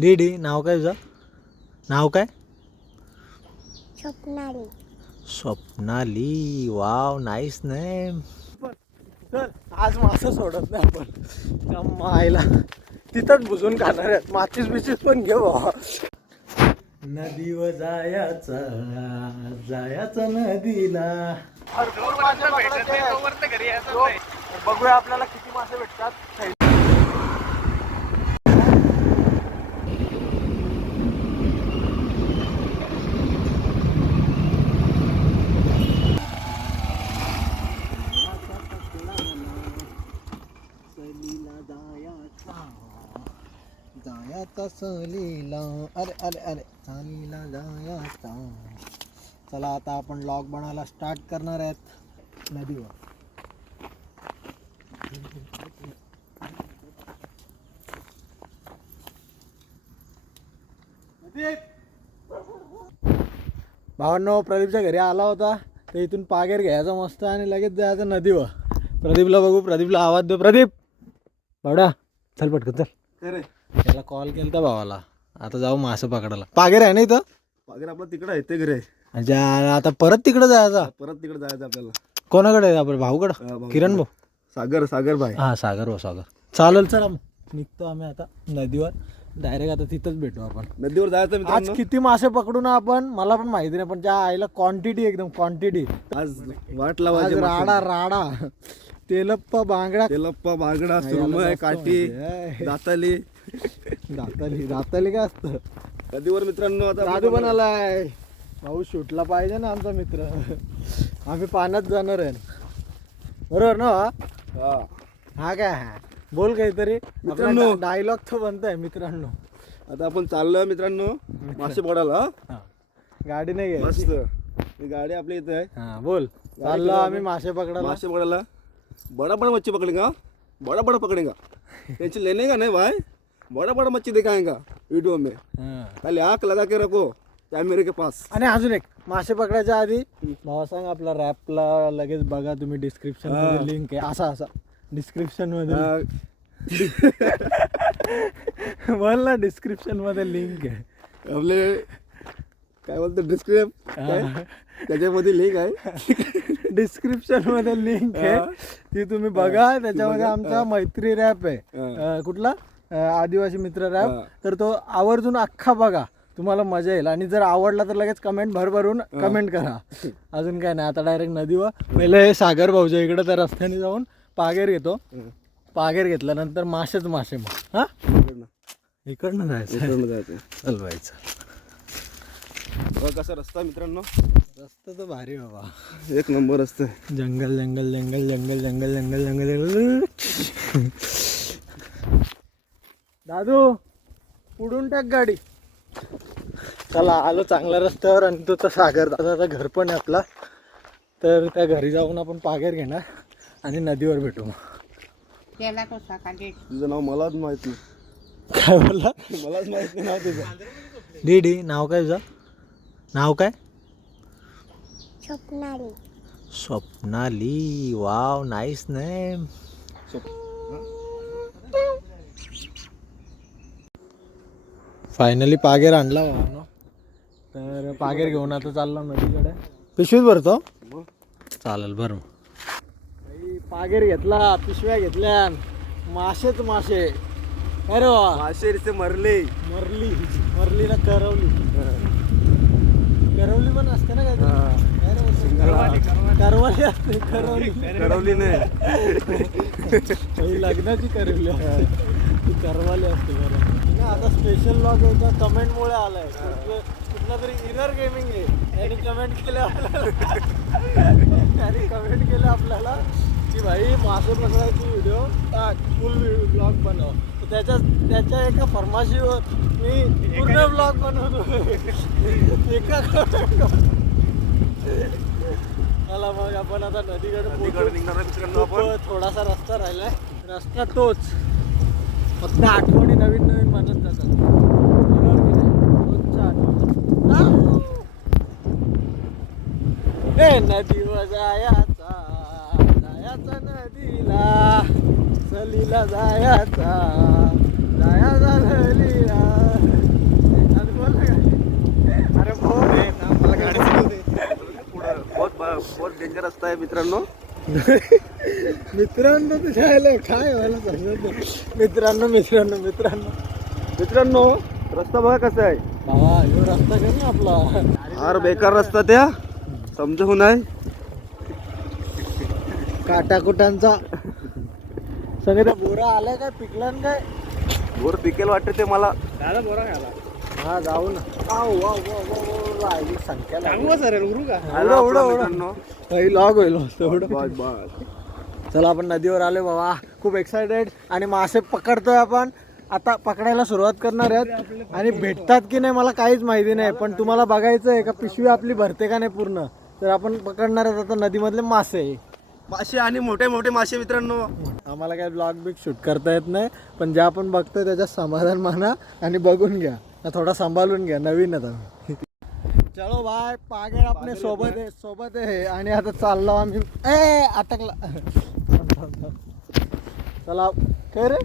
DD नाव काय तुझं? नाव काय? Swapnali. Swapnali. Wow nice name. चल आज मासं सोडत नाही आपण. आईला तिथंच बुजून खाणार आहेत. माचीस बिचीस पण घेऊ. नदीवर जायचा नदीला. बघूया आपल्याला किती मासे भेटतात. जायचा सहलीला. अरे अरे अरे सहलीला जायचा. चला आता आपण लॉग बनायला स्टार्ट करणार आहेत नदीवर. भावांनो प्रदीपच्या घरी आला होता तर इथून पागेर घ्यायचा मस्त आणि लगेच जायचं नदीवर. प्रदीपला बघू. प्रदीपला आवाज दे. प्रदीप भावडा चल पटकन चल. त्याला कॉल केलता भावाला. आता जाऊ मासे पकडायला. पागेर आहे ना इथं. पागेर आपलं तिकडं आहे ते घरी आहे. अच्छा आता परत तिकडे जायचा. परत तिकडे जायचं आपल्याला. कोणाकडे आहे आपण? भाऊकडं. किरण भाऊ. सागर भाई. हा सागर भाऊ. सागर चालेल. चला निघतो आम्ही आता नदीवर. डायरेक्ट आता तिथंच भेटू आपण. नदीवर जायचं आज किती मासे पकडू ना आपण मला पण माहिती नाही. पण त्या आईला क्वांटिटी एकदम क्वांटिटी. आज वाट लावायची. राडा तेलप्पा बांगडा सुरमई काठी दाताली काय असतं नदीवर मित्रांनो. आता दादू पण आलाय. भाऊ शूटला पाहिजे ना आमचा मित्र. आम्ही पाण्यात जाणार आहे बरोबर ना. हा काय हा बोल काहीतरी मित्रांनो. डायलॉग तो बनतोय मित्रांनो. आता आपण चाललोय मित्रांनो मासे पकडायला. गाडी नाही मस्त ही गाडी आपली इथे आहे. हा बोल. चाललो आम्ही मासे पकडायला. बड़ा मच्छी पकड़ेगा. बड़ा पकड़ेगा. टेंशन लेने का नहीं भाई. बड़ा मच्छी दिखाएगा वीडियो में. खाली आंख लगा के रखो कॅमेरे के पास. आणि अजून एक मासे पकडायच्या आधी भावा सांग आपला रॅपला लगेच बघा तुम्ही. डिस्क्रिप्शन मध्ये लिंक आहे. असा डिस्क्रिप्शन मध्ये बोल ना. डिस्क्रिप्शन मध्ये लिंक आहे आपले काय बोलतो डिस्क्रिप्शन त्याच्यामध्ये लिंक आहे. डिस्क्रिप्शन मध्ये लिंक आहे ती तुम्ही बघा. त्याच्यामध्ये आमचा मैत्री रॅप आहे. कुठला आदिवासी मित्र रॅप. तर तो आवर्जून अख्खा बघा. तुम्हाला मजा येईल. आणि जर आवडला तर लगेच कमेंट भरभरून कमेंट करा. अजून काय नाही. आता डायरेक्ट नदीवर. पहिले सागर भाऊच्या इकडे त्या रस्त्याने जाऊन पागेर घेतो. पागेर घेतल्यानंतर मासेच मासे. मग हा इकडनं जायचं. चल बाई चल. कसा रस्ता मित्रांनो. रस्ता तर भारी बाबा. एक नंबर रस्ता. जंगल जंगल जंगल जंगल जंगल जंगल जंगल जंगल. दादू पुढून टाक गाडी. चला आलो चांगल्या रस्त्यावर. आणि तो तर सागर दादाचं घर पण आहे आपला. तर त्या घरी जाऊन आपण पागेर घेणार आणि नदीवर भेटू. तुझं नाव मलाच माहित नाही. काय बोलला? मलाच माहित नाही नाव तुझं. डीडी नाव काय तुझं? नाव काय? Swapnali. Swapnali. Wow nice name. Finally पागेर आणला भावानो. तर पागेर घेऊन आता चालला नदीकडे. पिशवीत भरतो. चालेल बरं. पागेर घेतला. पिशव्या घेतल्या. मासेच मासे. अरे वा. मासे मरली ना करवली पण असते ना काय. करवली असते. करवली नाही. लग्नाची करवली असते. ती करवाली असते. बरं आता स्पेशल लॉग याच्या कमेंटमुळे आलाय. कुठला तरी इनर गेमिंग आहे. त्यांनी कमेंट केलं आपल्याला की भाई मासे पकडायची व्हिडिओ टाक. फुल ब्लॉग बनव. तर त्याच्या एका फरमाशीवर मी पूर्ण ब्लॉग बनवतो. एका मला मग आपण आता नदीकडे निघणार. थोडासा रस्ता राहिलाय. रस्ता तोच. फक्त आठवणी नवीन म्हणत जातात. बरोबर की नाही. नदीवर जायचा नदीला. सहलीला जायचा सहलीला. रस्ता आहे मित्रांनो. मित्रांनो तुझ्या आलं काय मला समजत नाही. मित्रांनो मित्रांनो मित्रांनो मित्रांनो रस्ता बघा कसा आहे. बाबा ह्यो रस्ता कर ना आपला. फार बेकार रस्ता त्या समजू नाही. काटाकुटांचा सगळं त्या बोरा आलाय काय पिकला न काय. बोर पिकेल वाटते ते मला. हा जाऊ ना. संख्या आला आपला मित्रांनो. काही लॉग होईल तेवढं. बस बस. चला आपण नदीवर आलोय बाबा, खूप एक्सायटेड. आणि मासे पकडतोय आपण आता, पकडायला सुरुवात करणार आहेत. आणि भेटतात की नाही मला काहीच माहिती नाही, पण तुम्हाला बघायचं आहे का पिशवी आपली भरते का नाही पूर्ण. तर आपण पकडणार आहेत आता नदीमधले मासे. मासे आणि मोठे मोठे मासे मित्रांनो. आम्हाला काय ब्लॉग बिग शूट करता येत नाही, पण ज्या आपण बघतोय त्याच्यात समाधान माना आणि बघून घ्या, थोडा सांभाळून घ्या. नवीन आता चलो बाय. पागेड आपले सोबत आहे आणि आता चाललो आम्ही. अटकला. चला काय रे.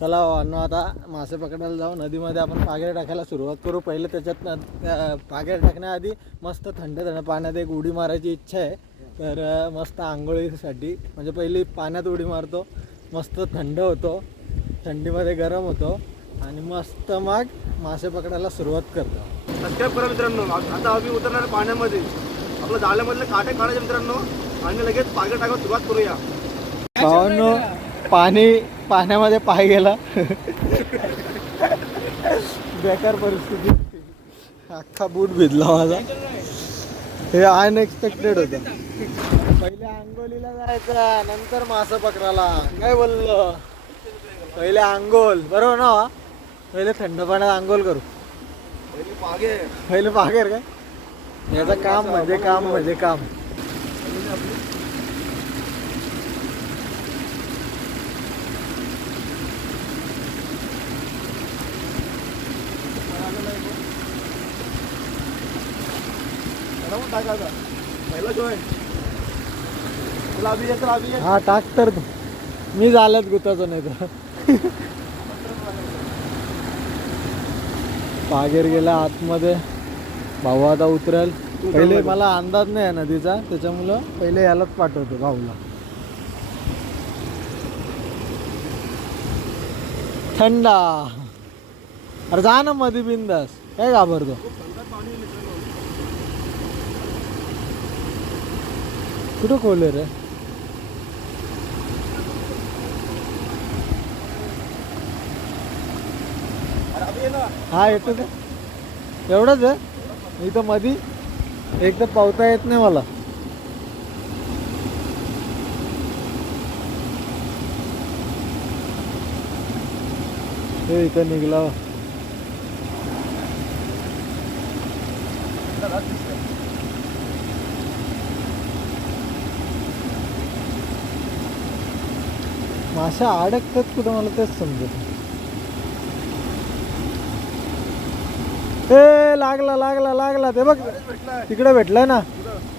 चला अन्न आता मासे पकडायला जाऊ नदीमध्ये. आपण पागेड टाकायला सुरुवात करू. पहिले त्याच्यात पागेड टाकण्याआधी मस्त थंड पाण्यात एक उडी मारायची इच्छा आहे. तर मस्त आंघोळीसाठी म्हणजे पहिली पाण्यात उडी मारतो, मस्त थंड होतो, थंडीमध्ये गरम होतो आणि मस्त मग मासे पकडायला सुरुवात करतो. सबस्क्राईब करा मित्रांनो. आता आम्ही उतरणार पाण्यामध्ये. आपलं जाळ्यामधले काटे काढायचे मित्रांनो आणि लगेच पागेड टाकायला सुरुवात करूया. भावांनो पाण्यामध्ये पाय गेला. बेकार परिस्थिती, अख्खा बूट भिजला माझा. हे अनएक्सपेक्टेड होतं. पहिले आंघोलीला जायचं नंतर मासा पकडायला. काय बोललो. पहिले आंघोल बरोबर ना. पहिले थंड पाण्यात आंघोल करू. पहिले पागेर काय याचं काम म्हणजे काम. हा टाक तर मी झालंच गुताचं नाही तर. पागेर गेला आतमध्ये. भाऊ आता उतरेल. पहिले मला अंदाज नाही आहे नदीचा, त्याच्यामुळं पहिले यालाच पाठवतो भाऊला. थंडा. अरे जा ना मध्ये बिंदास, काय घाबरतो. कुठं खोले रे. हा येतो का एवढंच आहे. इथं मधी एक तर पावता येत नाही मला. हे इथं निघला. माशा अडकतात कुठं मला तेच समजत. ए लागला ते बघ तिकडे भेटलाय ना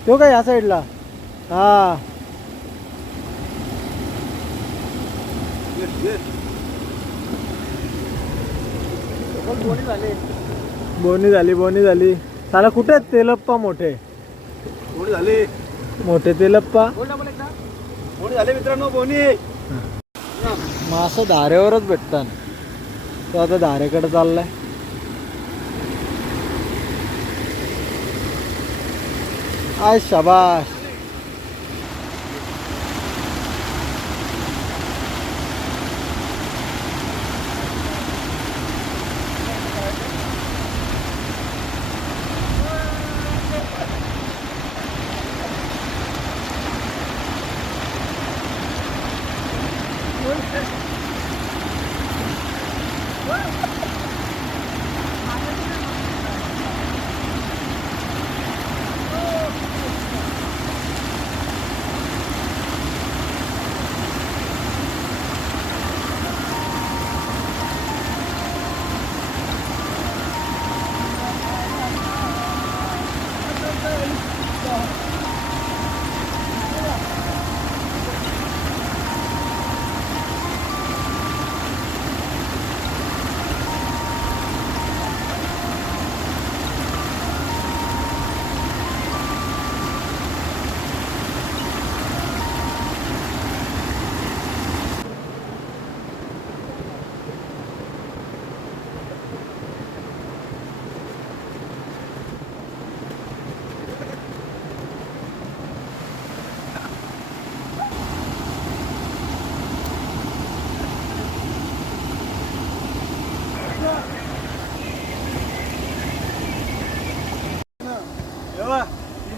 तो. काय या साईडला. हा बोनी झाली. त्याला कुठे आहेत तेलप्पा मोठे तेलप्पा. बोनी झाले मित्रांनो. बोनी मासं धारेवरच भेटतात. तो आता धारेकडे चाललाय. आय शाबाश.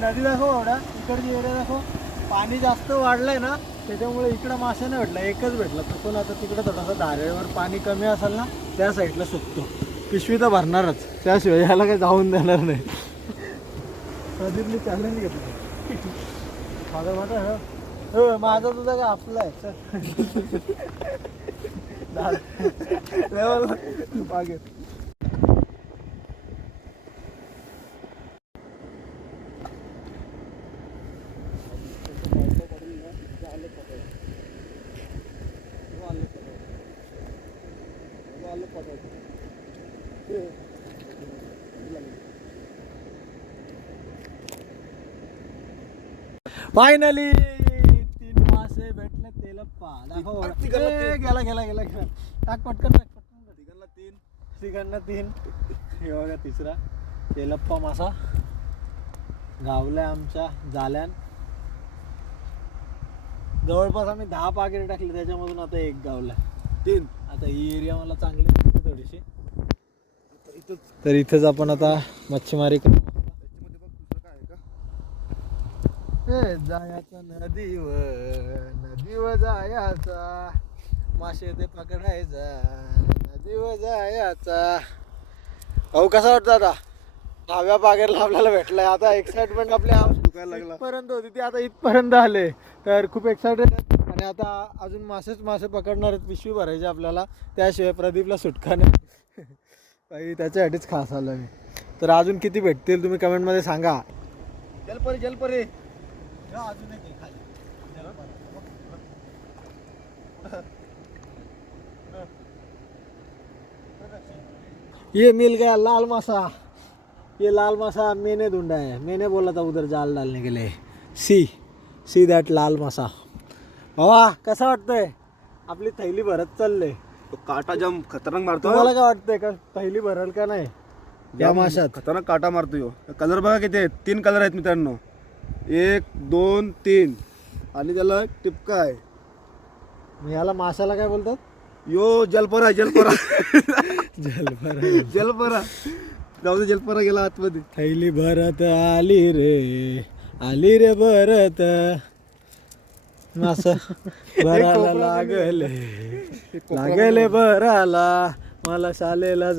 नदी दाखव एवढा, इकडची एरिया दाखव. पाणी जास्त वाढलंय ना त्याच्यामुळे इकडं मासे नाही भेटला, एकच भेटला. तसं आता तिकडं थोडासा धारेवर पाणी कमी असेल ना त्या साईडला सुकतो. पिशवी तर भरणारच, त्याशिवाय ह्याला काही जाऊन देणार नाही. प्रदीपने चॅलेंज घेतलं माझा माझा हो माझा तुझा काय आपला आहे मागे. फायनली 3 मासे भेटले. तेलप्पा दाखव. गेला गेला गेला गेला. टाक पटकन टाक पटकन. तिघांना 3 हे बघा तिसरा तेलप्पा मासा गावलाय आमच्या जाल्यान. जवळपास आम्ही 10 पाकिटे टाकले, त्याच्यामधून आता 1 गावलाय. 3. आता ही एरिया मला चांगली दिसते थोडीशी. तर इथेच आपण आता मच्छीमारी करू. जायचा नदीवर जायचा, मासे ते पकडायचा नदीवर जायचा. भाऊ कसा वाटतं आता 10व्या पागेरला आपल्याला भेटलाय. आता एक्साइटमेंट आपल्या इथपर्यंत होती ती आता इथपर्यंत आले, तर खूप एक्साइटेड. आणि आता अजून मासे पकडणार आहेत, पिशवी भरायची आपल्याला, त्याशिवाय प्रदीपला सुटका नाही. काही त्याच्यासाठीच खास आलो मी. तर अजून किती भेटतील तुम्ही कमेंटमध्ये सांगा. जलपरी अजून एक खाली ये मिल गया लाल मासा. ये लाल मासा मैंने ढूंढा है. मैंने बोला था उधर जाल डालने के लिए. सी दॅट लाल मासा. भावा कसा वाटतंय? आपली थैली भरत चालले. तो काटा जाम खतरनाक मारतो. तुम्हाला काय वाटतंय का थैली भरल का नाही या माशात? खतरनाक काटा मारतो ह्यो. कलर बघा किती आहेत. 3 कलर आहेत मित्रांनो. 1 2 3 आणि त्याला टिपका आहे. याला माशाला काय बोलतात? यो जलपरा जलपरा जलपरा. जलपरा जाऊ दे. जलपरा गेला आतमध्ये. थैली भरत आली रे भरत मास भराला लागले भराला. मला शालेला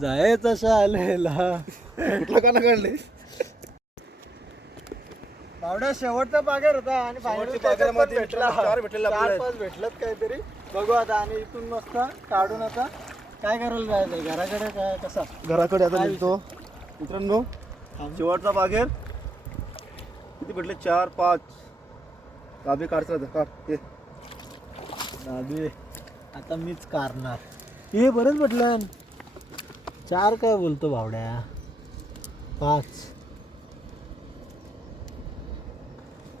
जायचं शालेला. कुठला काना काढले? बावड्या शेवटचा पागेर होता आणि पागेरामध्ये भेटला 4 भेटलेला आपल्याला. 4-5 भेटलत काहीतरी. बघू आता. आणि इथून मस्त काढून आता काय करायला जायचं घराकडे? काय कसा घराकडे आता निघतो मित्रांनो. शेवटचा बागेर किती भेटले? 4-5 काबे काढचा काढ. दाबी आता मीच काढणार. हे बरंच भेटलं. 4 काय बोलतो भावड्या? 5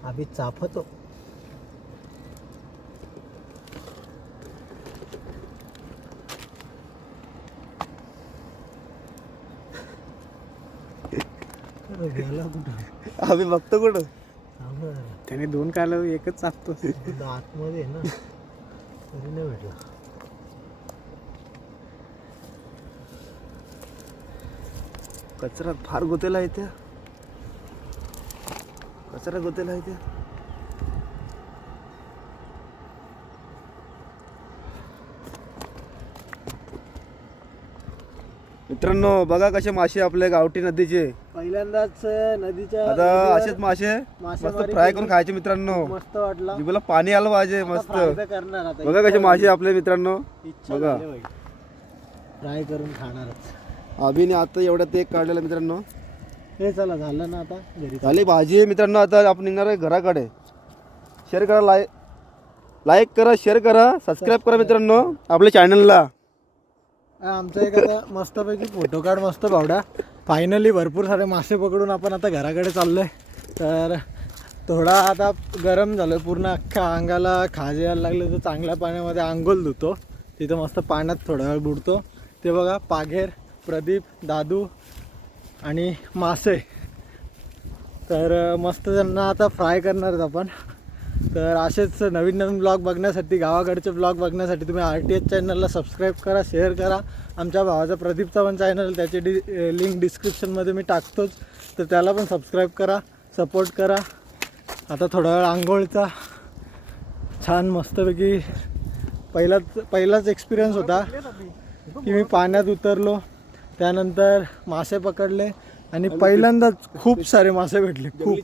अभि चाफतो. गेला कुठं? आम्ही बघतो कुठं. त्याने 2 काढलं, एकच चापतो आतमध्ये ना, तरी नाही भेटला. कचरा फार गोतेला इथे. कचरा गोतेला इथे. मित्रांनो बघा कसे मासे आपल्या गावठी नदीचे. पहिल्यांदाच नदीच्या आता असेच मासे मस्त फ्राय करून खायचे मित्रांनो. मस्त वाटला. जिभेला पाणी आलं पाहिजे मस्त. करणार आता. बघा कसे मासे आपले मित्रांनो. बघा फ्राय करून खाणारच. अभिने आता एवढ्यात एक काढलेला मित्रांनो. हे चला झालं ना आता घरी. झाली भाजी मित्रांनो. आता आपण निघणार आहे घराकडे. शेअर करा, लाईक करा, शेअर करा, सबस्क्राईब करा मित्रांनो आपल्या चॅनलला. आमचा एक आता मस्तपैकी फोटो काढ मस्त भावड्या. फायनली भरपूर सारे मासे पकडून आपण आता घराकडे चाललोय. तर थोडा आता गरम झालोय पूर्ण, अख्ख्या अंगाला खाज यायला लागले. तर चांगल्या पाण्यामध्ये आंघोळ धुतो. तिथं मस्त पाण्यात थोडा वेळ बुडतो. ते बघा पाघेर, प्रदीप, दादू आणि मासे. तर मस्त त्यांना आता फ्राय करणार आहेत आपण. तर असेच नवीन नवीन ब्लॉग बघण्यासाठी, गावाकडचे ब्लॉग बघण्यासाठी तुम्ही RTS चॅनलला सबस्क्राईब करा, शेअर करा. आमच्या भावाचा प्रदीपचा पण चॅनल, त्याची लिंक डिस्क्रिप्शनमध्ये मी टाकतोच, तर त्याला पण सबस्क्राईब करा, सपोर्ट करा. आता थोडा वेळ आंघोळचा छान मस्तपैकी पहिलाच एक्सपिरियन्स होता की मी पाण्यात उतरलो, त्यानंतर मासे पकडले आणि पहिल्यांदाच खूप सारे मासे भेटले, खूप.